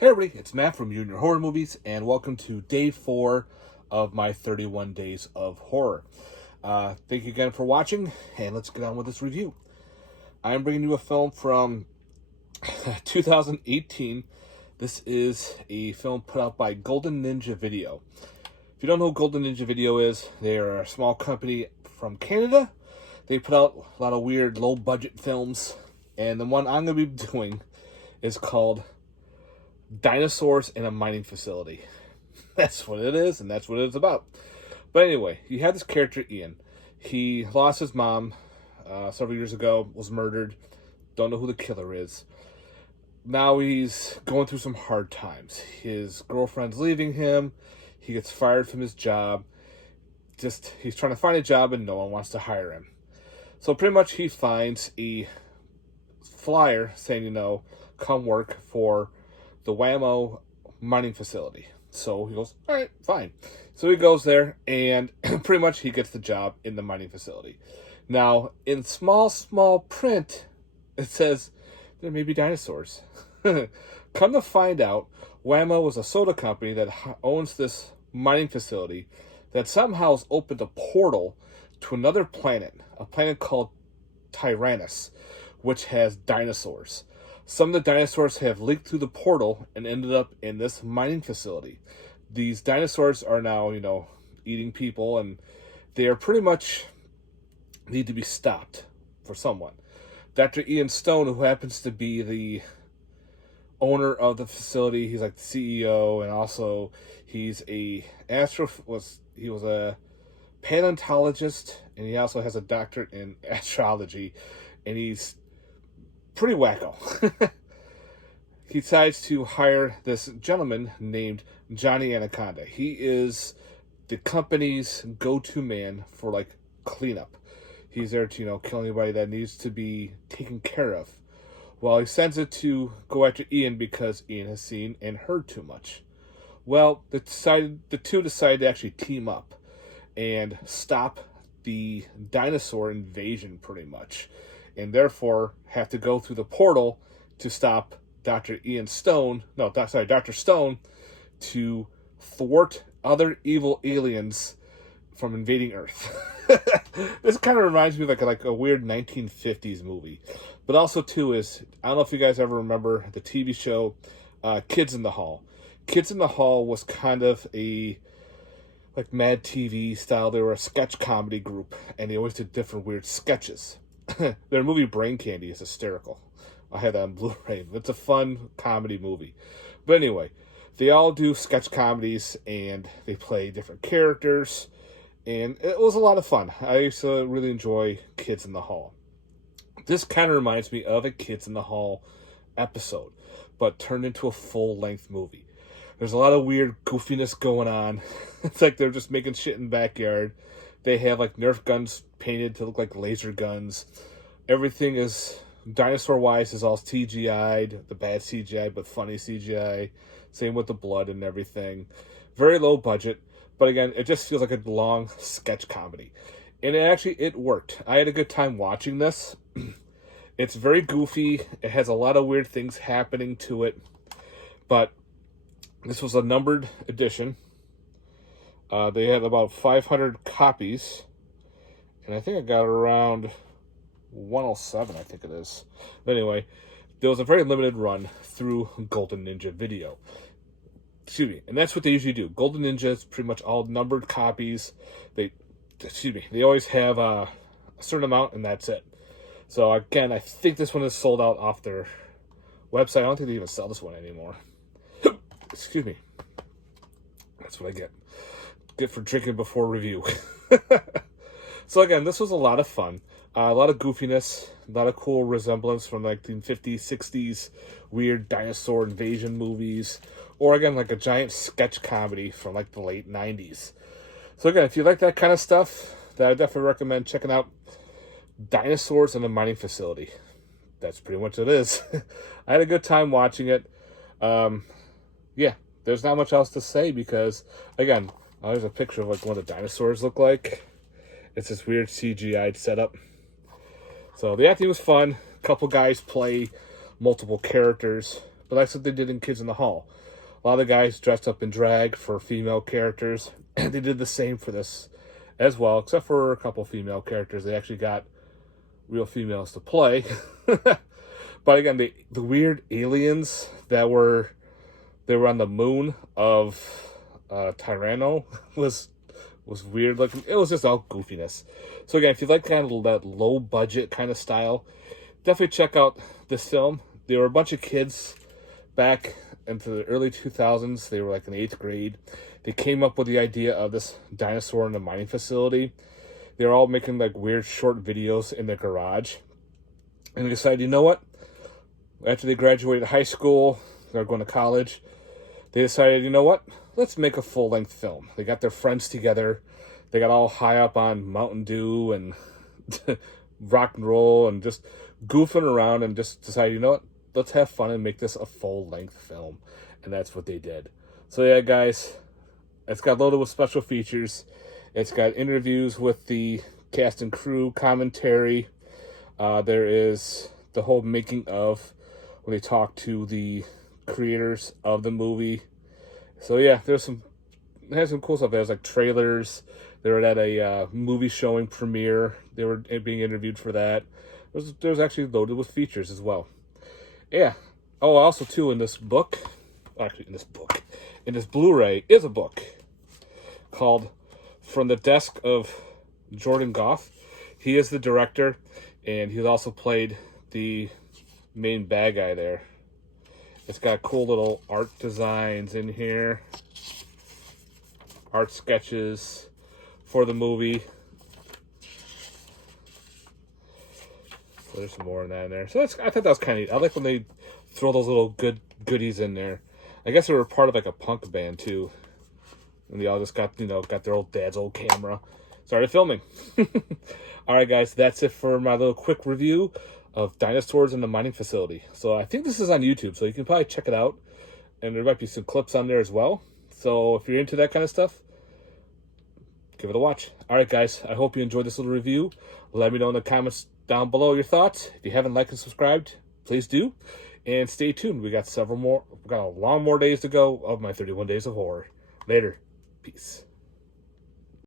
Hey everybody, it's Matt from Junior Horror Movies, and welcome to day 4 of my 31 days of horror. Thank you again for watching, and let's get on with this review. I'm bringing you a film from 2018. This is a film put out by Golden Ninja Video. If you don't know who Golden Ninja Video is, they're a small company from Canada. They put out a lot of weird low-budget films, and the one I'm going to be doing is called Dinosaurs in a Mining Facility. That's what it is, and that's what it's about. But anyway, you have this character, Ian. He lost his mom several years ago, was murdered. Don't know who the killer is. Now he's going through some hard times. His girlfriend's leaving him. He gets fired from his job. He's trying to find a job, and no one wants to hire him. So pretty much he finds a flyer saying, come work for the Whammo mining facility. So he goes, all right, fine. So he goes there, and pretty much he gets the job in the mining facility. Now, in small print, it says there may be dinosaurs. Come to find out, Whammo was a soda company that owns this mining facility that somehow has opened a portal to another planet, a planet called Tyrannus, which has dinosaurs. Some of the dinosaurs have leaked through the portal and ended up in this mining facility. These dinosaurs are now, eating people, and they are pretty much need to be stopped for someone. Dr. Ian Stone, who happens to be the owner of the facility, he's like the CEO, and also he's he was a paleontologist, and he also has a doctorate in astrology, and he's pretty wacko. He decides to hire this gentleman named Johnny Anaconda. He is the company's go-to man for cleanup. He's there to kill anybody that needs to be taken care of. Well, he sends it to go after Ian because Ian has seen and heard too much. Well, the two decide to actually team up and stop the dinosaur invasion pretty much, and therefore have to go through the portal to stop Dr. Stone to thwart other evil aliens from invading Earth. This kind of reminds me of like a weird 1950s movie. But also, too, I don't know if you guys ever remember the TV show Kids in the Hall. Kids in the Hall was kind of a Mad TV style. They were a sketch comedy group, and they always did different weird sketches. Their movie Brain Candy is hysterical. I have that on Blu-ray. It's a fun comedy movie. But anyway, they all do sketch comedies, and they play different characters, and it was a lot of fun. I used to really enjoy Kids in the Hall. This kind of reminds me of a Kids in the Hall episode, but turned into a full-length movie. There's a lot of weird goofiness going on. It's like they're just making shit in the backyard. They have Nerf guns painted to look like laser guns. Everything is, dinosaur-wise, is all CGI'd. The bad CGI, but funny CGI. Same with the blood and everything. Very low budget. But again, it just feels like a long sketch comedy. And it worked. I had a good time watching this. It's very goofy. It has a lot of weird things happening to it. But this was a numbered edition. They had about 500 copies. And I think I got around 107, I think it is. But anyway, there was a very limited run through Golden Ninja Video. Excuse me. And that's what they usually do. Golden Ninja is pretty much all numbered copies. They always have a certain amount, and that's it. So again, I think this one is sold out off their website. I don't think they even sell this one anymore. Excuse me. That's what I get for drinking before review. So again, this was a lot of fun. A lot of goofiness, a lot of cool resemblance from the 50s, 60s weird dinosaur invasion movies, or again, a giant sketch comedy from the late 90s. So again, if you like that kind of stuff, I definitely recommend checking out Dinosaurs in a Mining Facility. That's pretty much what it is. I had a good time watching it. Yeah, there's not much else to say because, again, there's a picture of what the dinosaurs look like. It's this weird CGI setup. So the acting was fun. A couple guys play multiple characters. but that's what they did in Kids in the Hall. A lot of the guys dressed up in drag for female characters, and they did the same for this as well, except for a couple female characters. They actually got real females to play. But again, the weird aliens they were on the moon of Tyranno was weird looking. It was just all goofiness. So again, if you like kind of that low budget kind of style, definitely check out this film. There were a bunch of kids back into the early 2000s. They were like in 8th grade. They came up with the idea of this dinosaur in a mining facility. They were all making like weird short videos in their garage. And they decided, you know what? After they graduated high school, they're going to college. They decided, you know what? Let's make a full-length film. They got their friends together. They got all high up on Mountain Dew and rock and roll and just goofing around and just decided, you know what? Let's have fun and make this a full-length film. And that's what they did. So yeah, guys, it's got loaded with special features. It's got interviews with the cast and crew, commentary. There is the whole making of when they talk to the creators of the movie. So yeah, it has some cool stuff. There's like trailers. They were at a movie showing premiere. They were being interviewed for that. There was actually loaded with features as well. Yeah. Oh, also too in this Blu-ray is a book called From the Desk of Jordan Goff. He is the director, and he's also played the main bad guy there. It's got cool little art designs in here, art sketches for the movie. So there's some more in that in there. So I thought that was kind of neat. I like when they throw those little goodies in there. I guess they were part of like a punk band too, and they all just got their old dad's old camera. Started filming. All right, guys, that's it for my little quick review of Dinosaurs in the Mining Facility. So I think this is on YouTube, so you can probably check it out. And there might be some clips on there as well. So if you're into that kind of stuff, give it a watch. All right, guys, I hope you enjoyed this little review. Let me know in the comments down below your thoughts. If you haven't liked and subscribed, please do. And stay tuned. We got a long more days to go of my 31 Days of Horror. Later. Peace.